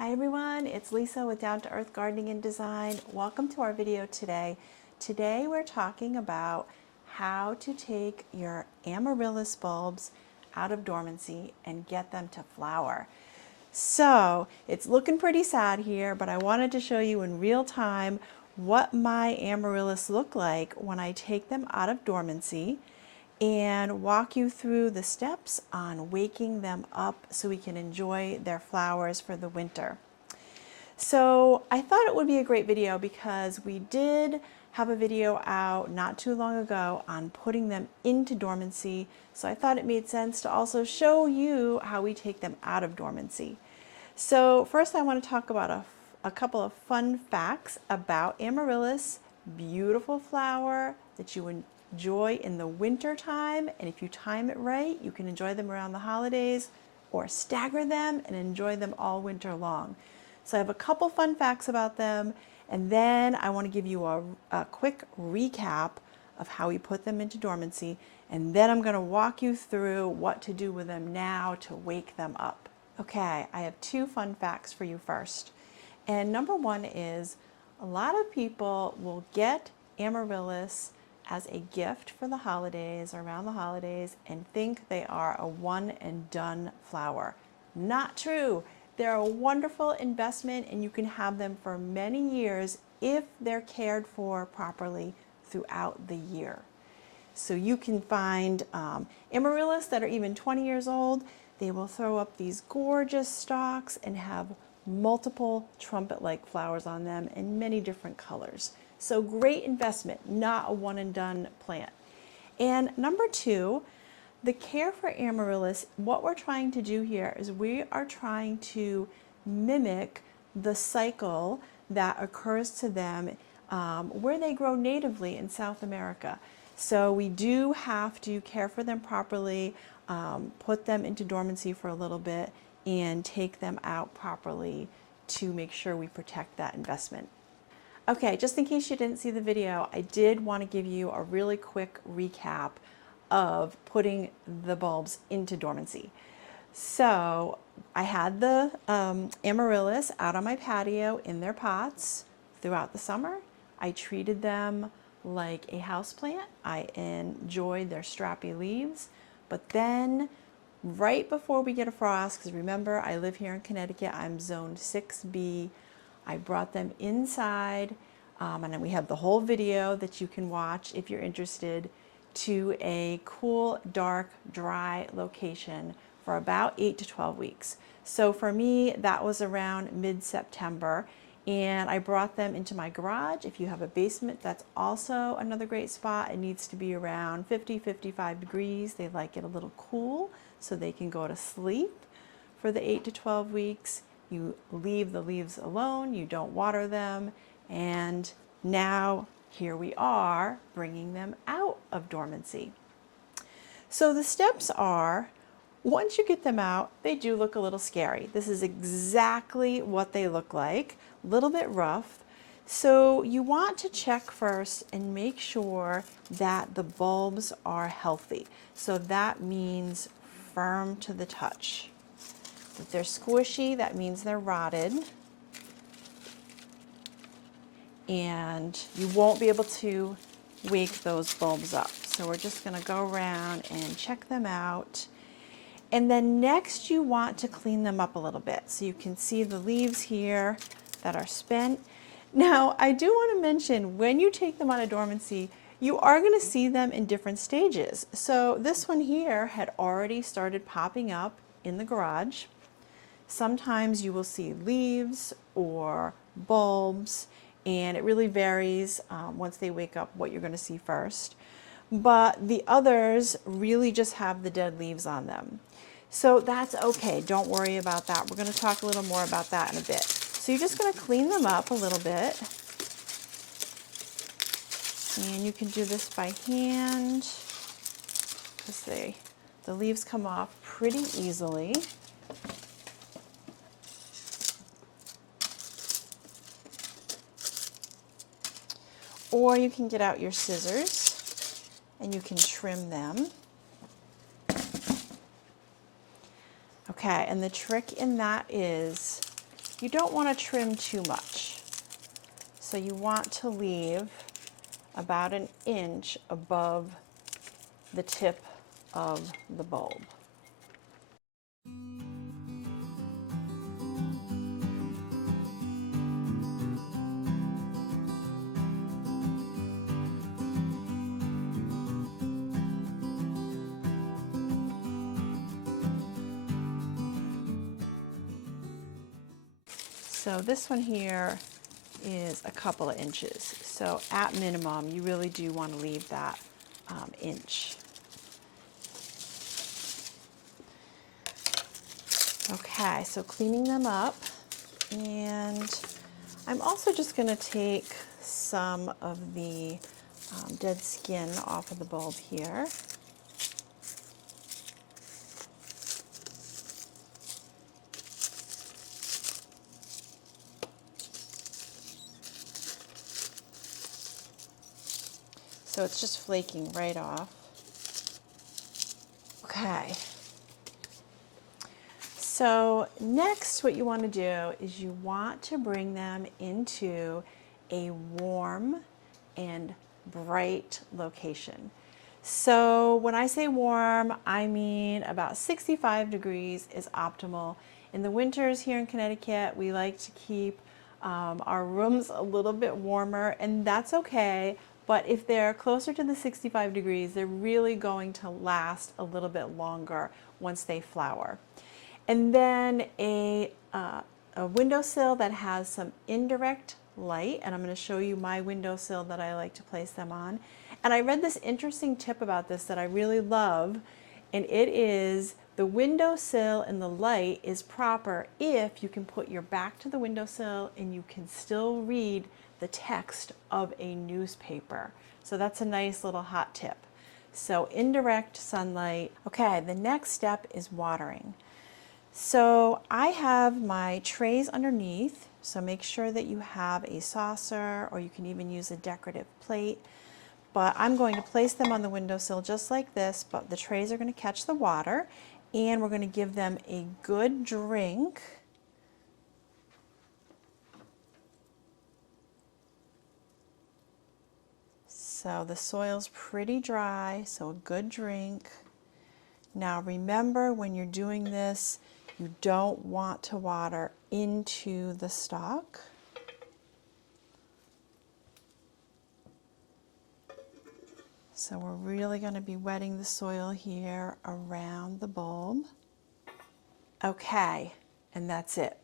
Hi everyone, it's Lisa with Down to Earth Gardening and Design. Welcome to our video today. Today we're talking about how to take your amaryllis bulbs out of dormancy and get them to flower. So it's looking pretty sad here, but I wanted to show you in real time what my amaryllis look like when I take them out of dormancy and walk you through the steps on waking them up so we can enjoy their flowers for the winter. So I thought it would be a great video because we did have a video out not too long ago on putting them into dormancy. So I thought it made sense to also show you how we take them out of dormancy. So first I want to talk about a couple of fun facts about amaryllis. Beautiful flower that you enjoy in the winter time, and if you time it right, you can enjoy them around the holidays or stagger them and enjoy them all winter long. So I have a couple fun facts about them, and then I want to give you a quick recap of how we put them into dormancy, and then I'm going to walk you through what to do with them now to wake them up. Okay, I have two fun facts for you first. And number one is a lot of people will get amaryllis as a gift for the holidays, around the holidays, and think they are a one and done flower. Not true. They're a wonderful investment and you can have them for many years if they're cared for properly throughout the year. So you can find amaryllis that are even 20 years old. They will throw up these gorgeous stalks and have multiple trumpet-like flowers on them in many different colors. So great investment, not a one and done plant. And number two, the care for amaryllis, what we're trying to do here is we are trying to mimic the cycle that occurs to them where they grow natively in South America. So we do have to care for them properly, put them into dormancy for a little bit, and take them out properly to make sure we protect that investment. Okay, just in case you didn't see the video, I did want to give you a really quick recap of putting the bulbs into dormancy. So I had the amaryllis out on my patio in their pots throughout the summer. I treated them like a houseplant. I enjoyed their strappy leaves, but then right before we get a frost, because remember I live here in Connecticut, I'm zoned 6B, I brought them inside, and then we have the whole video that you can watch if you're interested, to a cool, dark, dry location for about 8 to 12 weeks. So for me, that was around mid-September, and I brought them into my garage. If you have a basement, that's also another great spot. It needs to be around 50, 55 degrees. They like it a little cool so they can go to sleep for the 8 to 12 weeks. You leave the leaves alone, you don't water them, and now here we are bringing them out of dormancy. So the steps are, once you get them out, they do look a little scary. This is exactly what they look like, a little bit rough. So you want to check first and make sure that the bulbs are healthy. So that means firm to the touch. If they're squishy, that means they're rotted. And you won't be able to wake those bulbs up. So we're just going to go around and check them out. And then next you want to clean them up a little bit. So you can see the leaves here that are spent. Now I do want to mention, when you take them out of dormancy, you are going to see them in different stages. So this one here had already started popping up in the garage. Sometimes you will see leaves or bulbs, and it really varies once they wake up what you're going to see first. But the others really just have the dead leaves on them. So that's okay, don't worry about that. We're going to talk a little more about that in a bit. So you're just going to clean them up a little bit. And you can do this by hand because the leaves come off pretty easily. Or you can get out your scissors and you can trim them. Okay, and the trick in that is you don't want to trim too much. So you want to leave about an inch above the tip of the bulb. So this one here is a couple of inches. So at minimum, you really do want to leave that inch. Okay, so cleaning them up, and I'm also just going to take some of the dead skin off of the bulb here. So it's just flaking right off. Okay. So next what you want to do is you want to bring them into a warm and bright location. So when I say warm, I mean about 65 degrees is optimal. In the winters here in Connecticut, we like to keep our rooms a little bit warmer, and that's okay. But if they're closer to the 65 degrees, they're really going to last a little bit longer once they flower. And then a windowsill that has some indirect light, and I'm going to show you my windowsill that I like to place them on. And I read this interesting tip about this that I really love, and it is the windowsill and the light is proper if you can put your back to the windowsill and you can still read the text of a newspaper. So that's a nice little hot tip. So indirect sunlight. Okay, the next step is watering. So I have my trays underneath, so make sure that you have a saucer, or you can even use a decorative plate. But I'm going to place them on the windowsill just like this, but the trays are going to catch the water, and we're going to give them a good drink. So the soil's pretty dry, so a good drink. Now remember, when you're doing this, you don't want to water into the stalk. So we're really going to be wetting the soil here around the bulb. Okay, and that's it.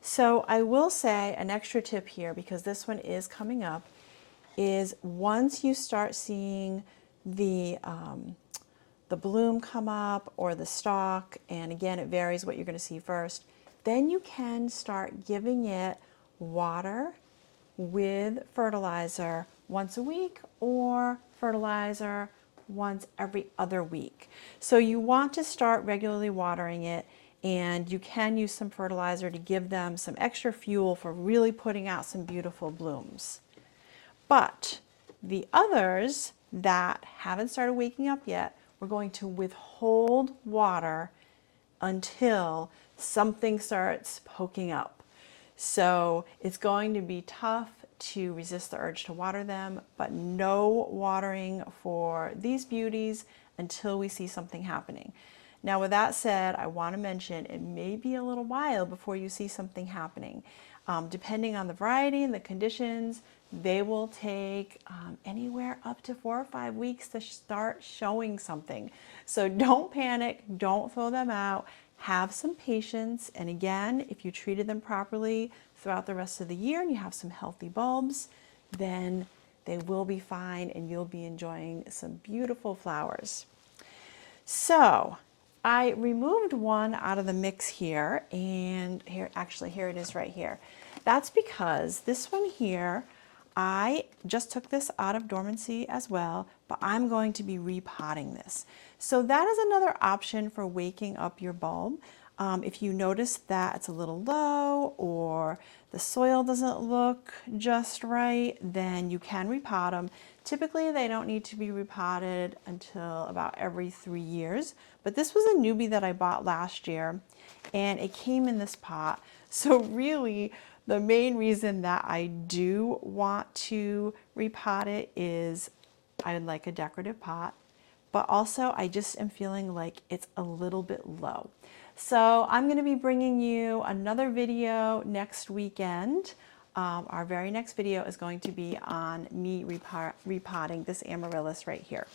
So I will say an extra tip here, because this one is coming up, is once you start seeing the bloom come up or the stalk, and again it varies what you're going to see first, then you can start giving it water with fertilizer once a week or fertilizer once every other week. So you want to start regularly watering it, and you can use some fertilizer to give them some extra fuel for really putting out some beautiful blooms. But the others that haven't started waking up yet, we're going to withhold water until something starts poking up. So it's going to be tough to resist the urge to water them, but no watering for these beauties until we see something happening. Now with that said, I want to mention it may be a little while before you see something happening. Depending on the variety and the conditions, they will take anywhere up to 4 or 5 weeks to start showing something. So don't panic, don't throw them out, have some patience. And again, if you treated them properly throughout the rest of the year and you have some healthy bulbs, then they will be fine and you'll be enjoying some beautiful flowers. So I removed one out of the mix here, and here it is right here. That's because this one here, I just took this out of dormancy as well, but I'm going to be repotting this. So that is another option for waking up your bulb. If you notice that it's a little low or the soil doesn't look just right, then you can repot them. Typically, they don't need to be repotted until about every 3 years, but this was a newbie that I bought last year, and it came in this pot. So really, the main reason that I do want to repot it is I would like a decorative pot, but also I just am feeling like it's a little bit low. So I'm going to be bringing you another video next weekend. Our very next video is going to be on me repotting this amaryllis right here.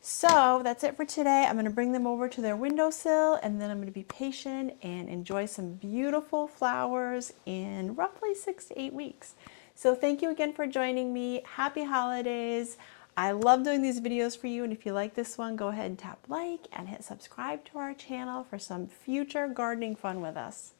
So that's it for today. I'm going to bring them over to their windowsill, and then I'm going to be patient and enjoy some beautiful flowers in roughly 6 to 8 weeks. So thank you again for joining me. Happy holidays. I love doing these videos for you, and if you like this one, go ahead and tap like and hit subscribe to our channel for some future gardening fun with us.